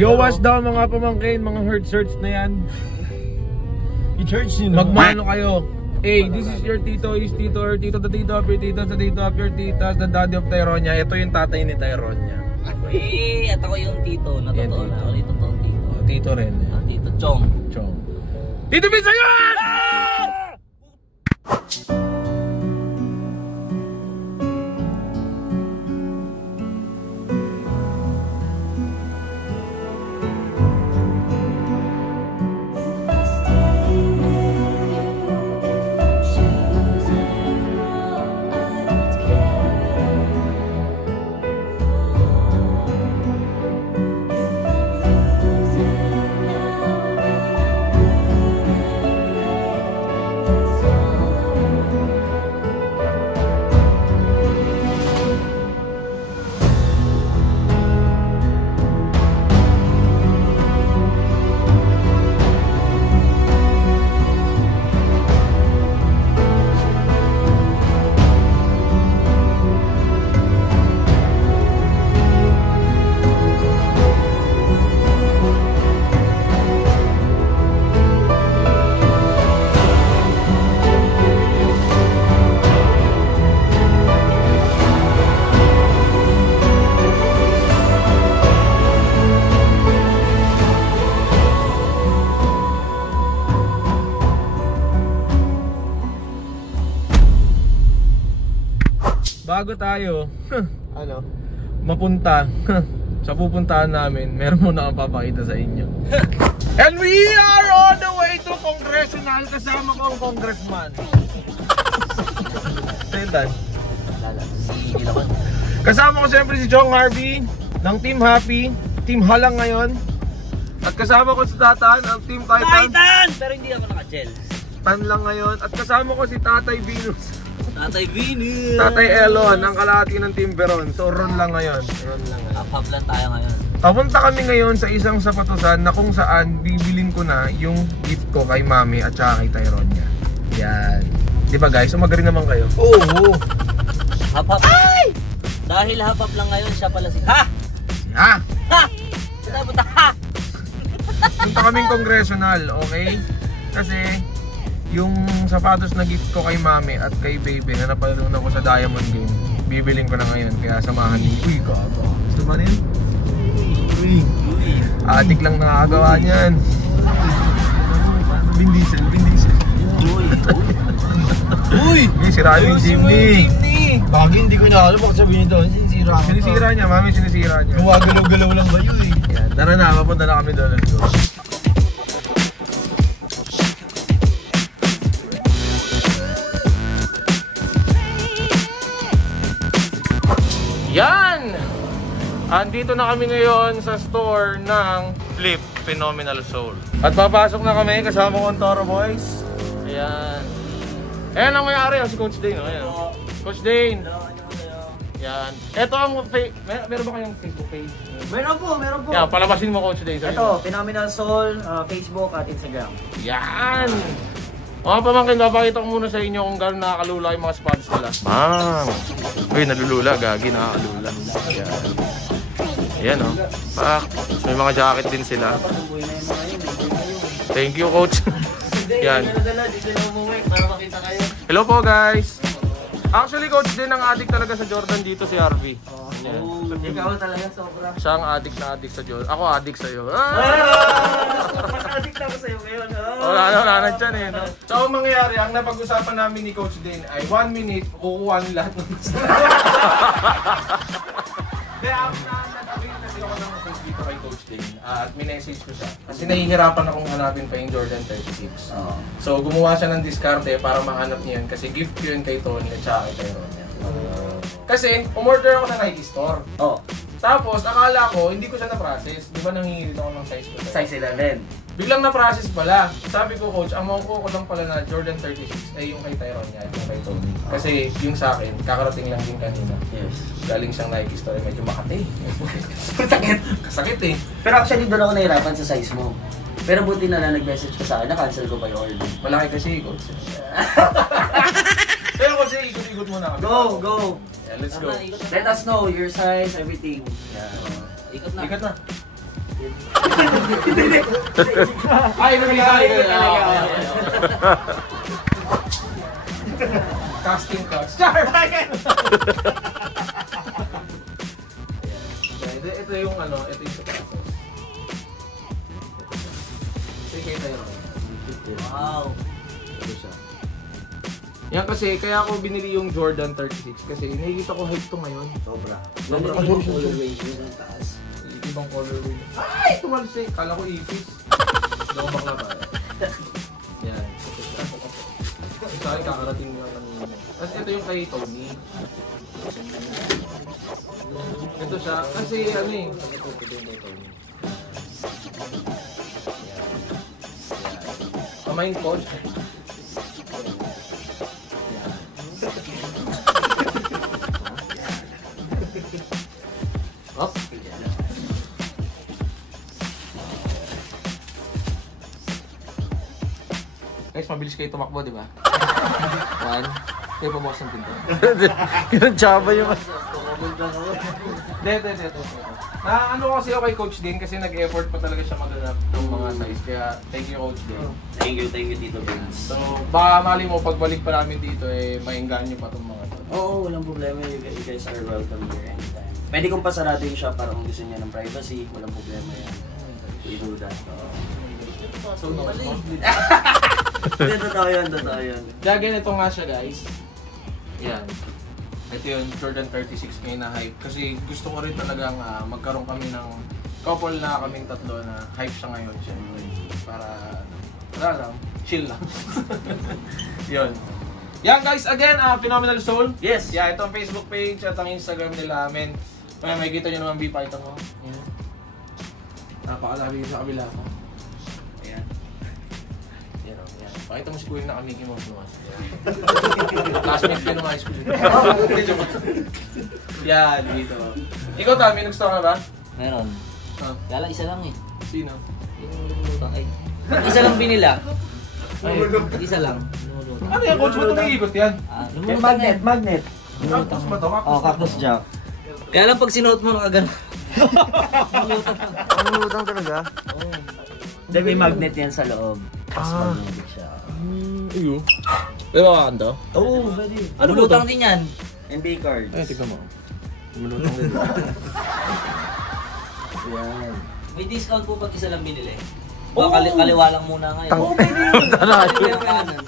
Yo, watch down mga pamangkin, mga hurt-search na yan. I-church nyo na. Magmano kayo. Hey, this is your tito, his tito, her tito, the tito of your tito, the tito of your titas, the daddy of Tyronia. Ito yung tatay ni Tyronia. At ako yung tito, na totoo na. Ako yung totoong tito. Tito rin. Tito Chong. Chong. Tito Vince, ayun! Bago tayo Ano? mapunta sa pupuntahan namin, meron muna akong papakita sa inyo. And we are on the way to Congressional. Kasama ko ang congressman. Tindan. Kasama ko siyempre si Chong Harvey ng Team Happy, Team Halang ngayon. At kasama ko si Tatan, ang Team Titan. Pero hindi ako naka-gel. Tan lang ngayon. At kasama ko si Tatay Venus. Tatay Vinny! Tatay Elon, ang kalahati ng Team Veron. So Ron lang ngayon. Hap-hap lang tayo ngayon. Papunta kami ngayon sa isang sapatusan na kung saan bibilin ko na yung gift ko kay Mami at saka kay Tyronia. Yan. Di ba guys? Sumagari naman kayo. Oo! Hap-hap. Ay! Dahil hap-hap lang ngayon, siya pala si Ha! Ha! Ha! Saan punta? Ha! Punta kaming Congressional, okay? Kasi yung sapatos na gift ko kay Mami at kay Baby na napalunod ko sa Diamond Game, bibiling ko na ngayon, kaya samahan niyo. Uy, gago. Gusto ba rin? Uy. Adik lang nakakagawa niyan. Vin Diesel. Uy! Uy, sira yung Jimny. Bagay hindi ko na alam, bakit sabihin nito? Sinisira ako. Sinisira niya, Mami, sinisira niya. Gumagalaw-galaw lang kayo eh. Yan, tara na, mapunta na kami doon. Let's go. Yan! Andito na kami ngayon sa store ng Flip Phenomenal Soul. At papasok na kami kasama ko ang Toro Boys. Ayan. Ayan ang may-ari, si Coach Dane. Ayan. Coach Dane. Yan. Ito ang meron ba kayong Facebook page? Meron po. Yan, palabasin mo Coach Dane. Ito, Phenomenal Soul, Facebook at Instagram. Yan! Mga pamangkin, papakita ko muna sa inyo kung gano'n nakakalula yung mga spots nila. Uy, nalulula, gagi, nakakalula. Ayan. Ayan o. Pak, may mga jacket din sila. Thank you, Coach. Yan. Hello po, guys. Actually, Coach din ang addict talaga sa Jordan dito, si Harvey. Ikaw talaga sobra. Siya ang addict na addict sa Jordan. Ako addict sa'yo. Addict ako sa'yo ngayon. Wala na dyan eh. No? So, ang mangyayari, ang napag-usapan namin ni Coach Dane ay 1 minute, kukuha ng lahat ng gusto. Kaya ako nag-awin kasi ako ng message dito kay Coach Dane. At minessage ko siya. Kasi nahihirapan akong hanapin pa yung Jordan 36. So, gumawa siya ng diskarte para mahanap niya yun. Kasi gift ko yun kay Tony at saka kay Tyronia. Kasi, umorder ako sa Nike Store. Tapos, akala ko, hindi ko siya na-process. Di ba nangingilit ako ng size ko? Size 11. Biglang na-process pala. Sabi ko, Coach, ang makukuha ko lang pala na Jordan 36 ay yung kay Tyronia at yung kay Tony. Kasi yung sa akin, kakarating lang din kanina. Yes. Galing siyang Nike Store, medyo makati. Sakit. Kasakit eh. Pero actually doon ako nahirapan sa size mo. Pero buti na lang nag-message ka sa akin, na-cancel ko pa yung order. Malaki kasi, Coach. Pero Coach, ikot-ikot muna kami. Go! Yeah, let's go. Let us know your size, everything. Ikot na. Ikot na. Ay, nagigay talaga. Casting cuts. Char! Ito yung ano, ito yung sapatos. Sige tayo. Wow. Ito siya. Yan kasi, kaya ako binili yung Jordan 36 kasi nakikita ko hype to ngayon. Sobra. Sobra. Ibang colorway yun ang taas. Ibang colorway. Ay! Tumalsik! Kala ko ipis. Dobak na tayo. Yan. Sa akin kakarating lang kanina. Tapos ito yung kay Tony. Ito siya. Kasi ano eh. Kamain coach. Up. Guys, mabilis kayo tumakbo, di ba? 1. Kayo pabukas ng pinto. Ganun tsaba yung... Hindi. Ano kasi ako kay Coach Din kasi nag-effort pa talaga siya maghanap ng mga size. Kaya thank you Coach Din. Thank you Tito Vince. So, baka mali mo, pagbalik pa namin dito, mainggan nyo pa itong mga to. Oo, walang problema. You guys are welcome here anytime. Pwede kong pasarado yung shop para kung gusto niya ng privacy. Walang problema yan. We do that. So, no, Hindi, totoo yun. Gagawin ito nga siya guys. Yan. Ito yung Jordan 36 ngayon na hype. Kasi gusto ko rin talagang magkaroon kami ng couple na kaming tatlo na hype siya ngayon. Siyempre. Para, wala lang, chill lang. Yun. Yan guys, again, Phenomenal Soul. Yes. Yeah, ito ang Facebook page at ang Instagram nila. Men, may kita nyo naman B-Python ko. Yan. Napakalaki sa kabila ko. Ayan. Yan. Pakita mo si Kuya na kami Mouse naman. Classmate ko nung high school. Yan, dito. Ikaw, Tami, gusto ka ba? Meron. Kaya lang isa lang eh. Sino? Yung lumulutang ay. Isa lang binila. Ay, isa lang. Ano yan, coach? Ba't umiikot yan? Lumulutang Magnet. Cactus ba ito? Cactus jack. Kaya lang pag sinuot mo nakagano. Lumulutang talaga? Oo. Dahil may magnet yan sa loob. Tapos magnetic siya. Iyo. Pwede ba kakan to? Oo, pwede. Ano lutang din yan? NBA cards. Ay, tignan mo. Lumulutang din. Yan. May discount po pag isa lang binili. Baka kaliwa lang muna ngayon. Oo, pwede yun.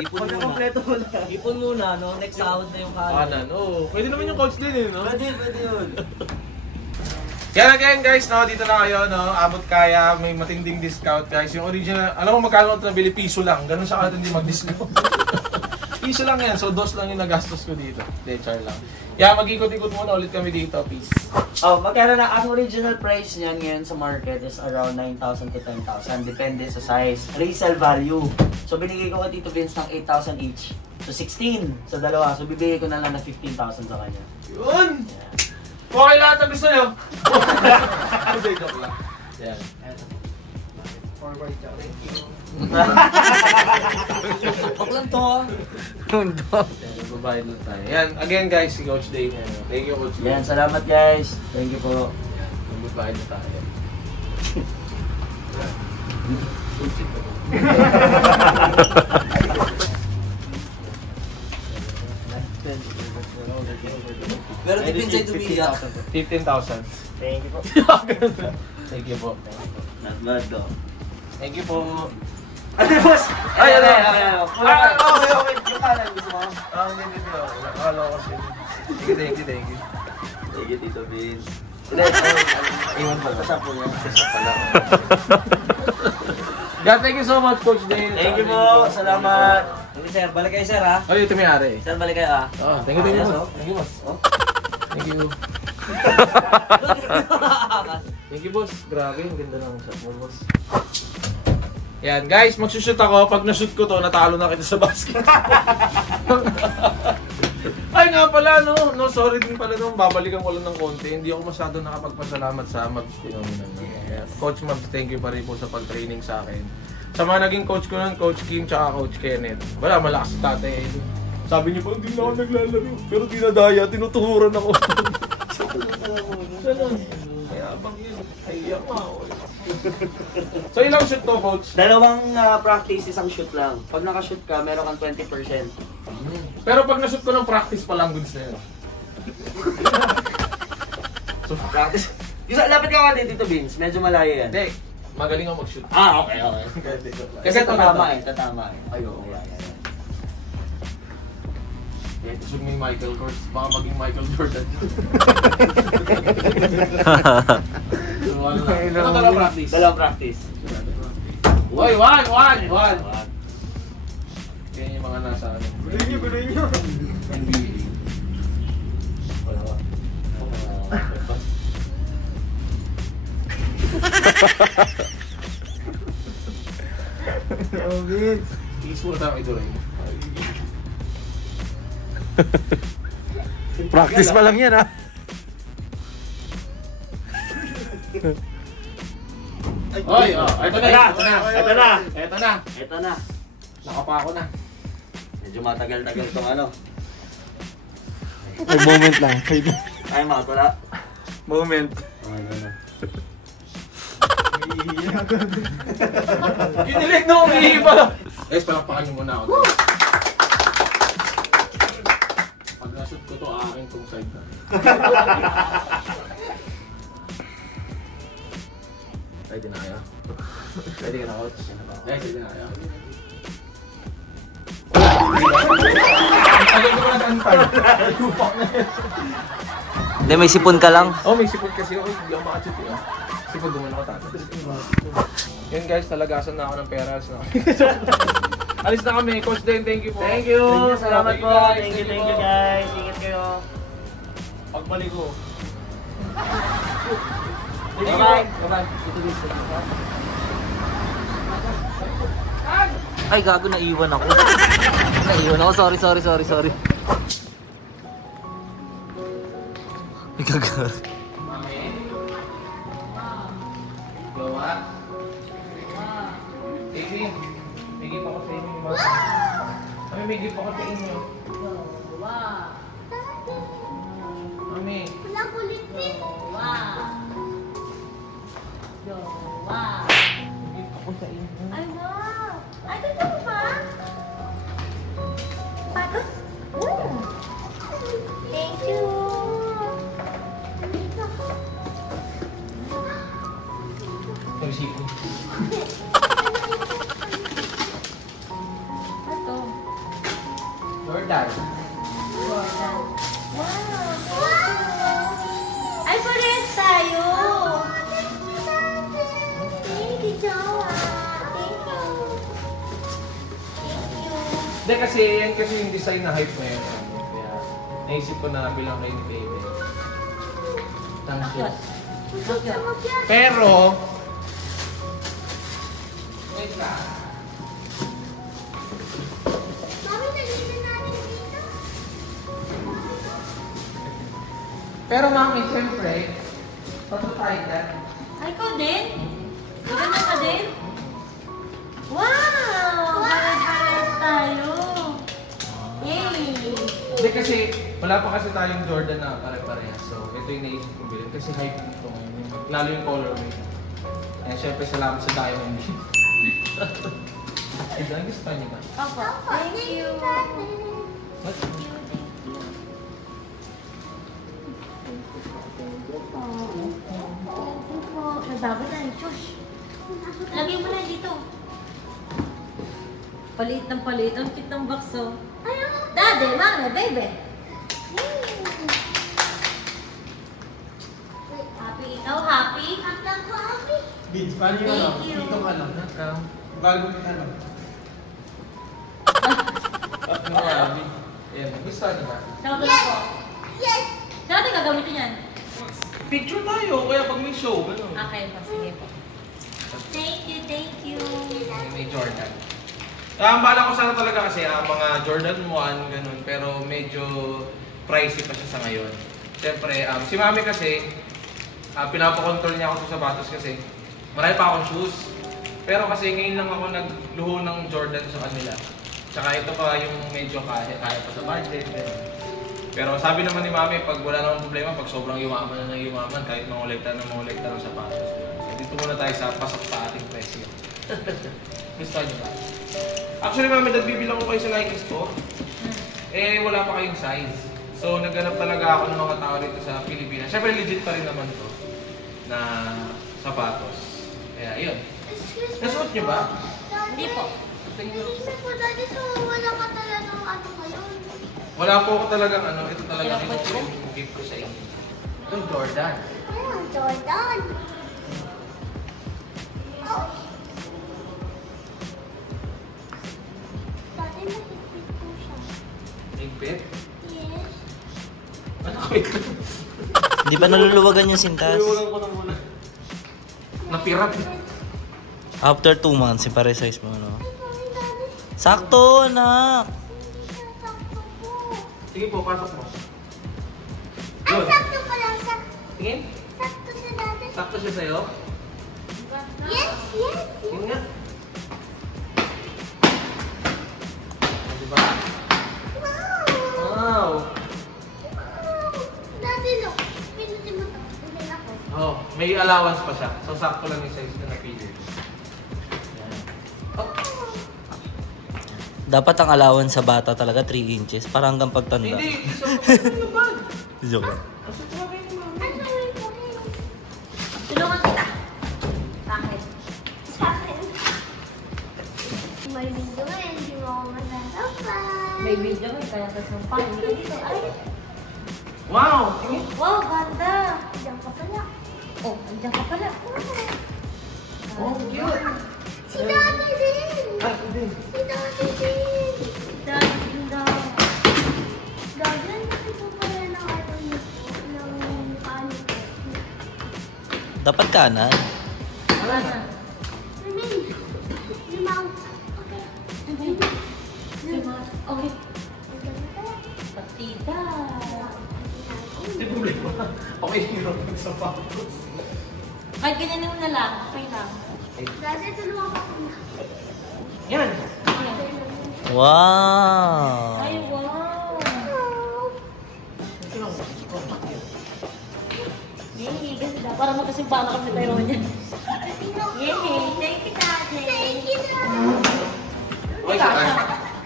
Ipon muna. Ipon muna, no? Next sahod na yung kanan. Oo. Pwede naman yung coach din eh, no? Pwede yun. Yan again guys, no? Dito na kayo, no? Abot kaya, may matinding discount guys. Yung original, alam mo magkano ito nabili? Piso lang. Ganun siya katindi mag-discount. Piso lang yan. So, dos lang yung nagastos ko dito. Char lang. Yeah, mag-ikot-ikot muna ulit kami dito. Peace. Oh, magkano na ang original price niyan ngayon sa market is around 9,000 to 10,000. Depende sa size. Resale value. So, binigay ko kay Tito Vince ng 8,000 each. So, 16 sa dalawa. So, bibigay ko na lang ng 15,000 sa kanya. Yun! Okay lahat ang gusto nyo. Hindi, joke lang. Yan. Huwag lang to. Babayad lang tayo. Yan, again guys, si Coach Dane. Thank you, Coach Dane. Yan, salamat guys. Thank you po. Babayad na tayo. Pero depende sa tumiyak. 15,000. Thank you po. Thank you po. Not bad to. Thank you po. Ano boss? Ay. Okay. Yung kanan gusto mo? Hindi. Akala ko kasi. Thank you. Thank you, Tito Vince. Iwan pa sa po yan. God, thank you so much, Coach Dane. Thank you po. Salamat. Thank you, sir. Balik kayo, sir, ha? Ay, ito may ari. Sir, balik kayo, ha? Oh, thank you, Yes, boss. oh. Thank you, boss. Thank you. Thank you, boss. Grabe, ang ganda ng shot mo, boss. Yan, guys, magsushoot ako. Pag nashoot ko to, natalo na kita sa basket. Ay nga pala, no? No, sorry din pala nung babalikan ko lang ng konti. Hindi ako masyado nakapagpasalamat sa Mavs Phenomenal. Coach Mavs, thank you pa rin po sa pag-training sa akin. Sa mga naging coach ko nun, Coach Kim tsaka Coach Kenneth. Wala, malakas si Tate. Sabi niyo pa, hindi na ako naglalaro. Pero dinadaya, tinutuhuran ako. Yabang yun. Ay, ako. So, ilang shoot to, coach? Dalawang practice, isang shoot lang. Pag nakashoot ka, meron kang 20%. Pero pag na-shoot ko ng practice pa lang, goods na yun. So, practice. Lapit ka nga dito, Vince. Medyo malayo yan. Hindi, magaling ako mag-shoot. Okay. Kasi tatama eh. Ayun, yan. Gusto mo yung Michael Kors, baka maging Michael Jordan. Ano talaga practice? Dalawang practice. Uy, one! Yan yung mga nasa ano. Guloy nyo! NBA. Oh, Vince. Peaceful tayo ito rin. Practice pa lang yan, ha? Oy, ito na. Ito na. Nakapako na. Medyo matagal-tagal tong ano. May moment lang. Ay, makatula. Moment. Kinilig na umihi pala. Guys, palakpakan niyo muna ako. Pag nashoot ko to, akin tong side na. Ready na kaya? Ready ka na, coach? Yes, ready na kaya? Tagal ko na saan pa. Lupak na yan. Hindi, may sipon ka lang. Oh, may sipon kasi. Uy, hindi ako makachip eh. Sipon, gumana ko tatas. Yun guys, talagasan na ako ng pera. Alis na kami. Coach Den, thank you po. Thank you. Salamat po. Thank you guys. Ingat kayo. Pagbalik ko. Bye-bye. Ay, gago, naiwan ako. Sorry. Gago. Mami. Gawa. Baby, may gift ako sa inyo. Mami, may gift ako sa inyo. Mami. Wala kulit eh. May gift ako sa inyo. Ay, wow. Ay, totoo ba? Patos? Thank you. Ang sipon. Ito. Jordan. Wow. Ay, parehas tayo. Thank you, Jowa. Thank you. Hindi kasi yan kasi yung design na hype na yun. Kaya naisip ko na bilang kayo ni Baby. Thank you. Pero, wait lang. Mami, nalito natin dito. Pero mami, siyempre, patutay ka. Ay, ikaw din? Maganda ka din? Wow! Parehas tayo. Yay! Hindi kasi, wala pa kasi tayong Jordan na pare-parehas. So, ito yung naisip ko bilhin. Kasi hype nito ngayon. Lalo yung colorway. Kaya syempre, salamat sa Diamond. Ay, gusto pa niyo ba? Opo. Thank you. What? Nagbaboy na ni Chush. Lagay mo na dito. Palit ng palit. Ang cute ng bakso. Daddy, mami, baby. Happy ikaw, happy? Happy ako, happy. Vince, paano yung ano? Thank you. Dito ka lang. Bago kita lang. Ano nga, yan. Gusto niyo ba? Saka po. Yes! Saka din gagamitin yan. Picture tayo, kaya pag may show, gano'n. Okay po, sige po. Thank you, thank you. May Jordan. Ang bala ko sana talaga kasi mga Jordan 1, ganun, pero medyo pricey pa siya sa ngayon. Siyempre, si Mami kasi, pinapakontrol niya ako sa sapatos kasi marami pa akong shoes. Pero kasi ngayon lang ako nagluho ng Jordan sa kanila. Tsaka ito pa yung medyo kaya pa sa budget. Ganun. Pero sabi naman ni Mami, pag wala namang problema, pag sobrang yumaman na ng yumaman, kahit mangolekta ng sapatos. So dito muna tayo sa pasok pa ating presyo. Gusto nyo ba? Actually Mami, nagbibilang ko kayo sa Nike Store. Eh, wala pa kayong size. So naghanap talaga ako ng mga tao dito sa Pilipinas. Siyempre legit pa rin naman to na sapatos. Kaya yun. Nasuot nyo ba? Hindi po. Hindi po dati, so wala ka talagang ano ngayon. Wala po ako talagang ano, ito talaga yung gift ko sa inyo. Ito, Jordan. Ayan, Jordan. Oh. Dati mahigpit po siya. Higpit? Yes. Ano ko ito? Hindi pa naluluwagan yung sintas. Iwagan ko na muna. Napirat. After 2 months, i-resize mo, no? Ay, sorry, Daddy. Sakto, anak! Hindi siya sakto po. Sige po, pasok mo. Ay, Yun. sakto pa lang siya. Tingin? Sakto siya dati. Sakto siya sa'yo? Yes, yes. Tingin nga. Diba? Wow. Wow! Daddy, look. Pinutin mo to. Pinutin ako. Oh, may allowance pa siya. So, sakto lang yung size na napili. Yan. Oh. Dapat ang allowance sa bata talaga 3 inches para hanggang pagtanda. Hindi, so, ano ba? Joke. Ang sasabi ni Mami. Ano yung buhay? Tulungan kita. Bakit? Sa akin. May video nga, hindi mo ako masasapay. May video mo, kaya ka sampay. Hindi ka dito. Ay! Wow! Tingin. Wow, ganda! Diyan ka pala. Oh, andiyan ka pala. Oh, cute! Si Daddy din. Ah, hindi. Si Daddy din. Dahil ganda. Daddy, ano ito pala ng ano nito? Ng ano ko? Dapat kanan. Wala na. Remain. Remount. Okay. Okay. Partida. Hindi problema. Okay, hirap ng sapatos. Kahit ganyan mo na lang. Okay lang. Daddy, tulungan ka ko na. Yan! Wow! Ay, wow. Yay, ganda. Para magkasimpa na kami tayo niya. Yay, thank you, Daddy. Thank you, Daddy. Okay, saan?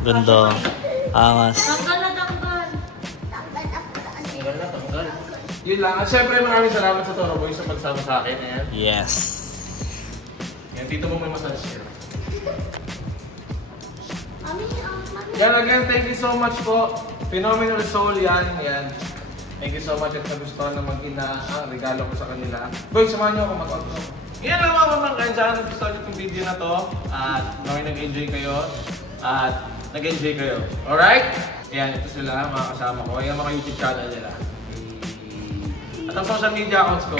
Ganda. Angas. Tanggal na tanggal. Tanggal ako sa ano. Tanggal na, tanggal. Yun lang. At syempre maraming salamat sa Toro Boy sa pagsama sa akin. Ayan. Yes. Yan, dito mo may massage here. Mami, mami. Yan again, thank you so much po. Phenomenal Soul yan. Yan. Thank you so much at nagustuhan na mag-ina ang regalo ko sa kanila. Boy, samahan niyo ako mag-outro. Yan lang mga pamangkin. Sana nagustuhan niyo itong video na to. At naway nag-enjoy kayo. At nag-enjoy kayo. Alright? Yan, ito sila mga kasama ko. Yan mga YouTube channel nila. At ang social media accounts ko.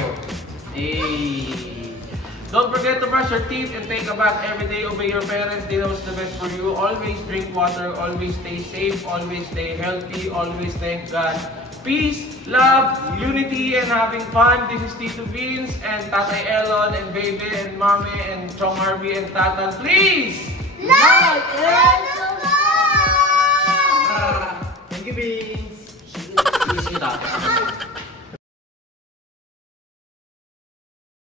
Don't forget to brush your teeth and take a bath every day. Obey your parents. They know what's the best for you. Always drink water. Always stay safe. Always stay healthy. Always thank God. Peace, love, unity, and having fun. This is Tito Vince and Tatay Elon and Baby and Mommy and Chong Harvey and Tatan. Please! Like and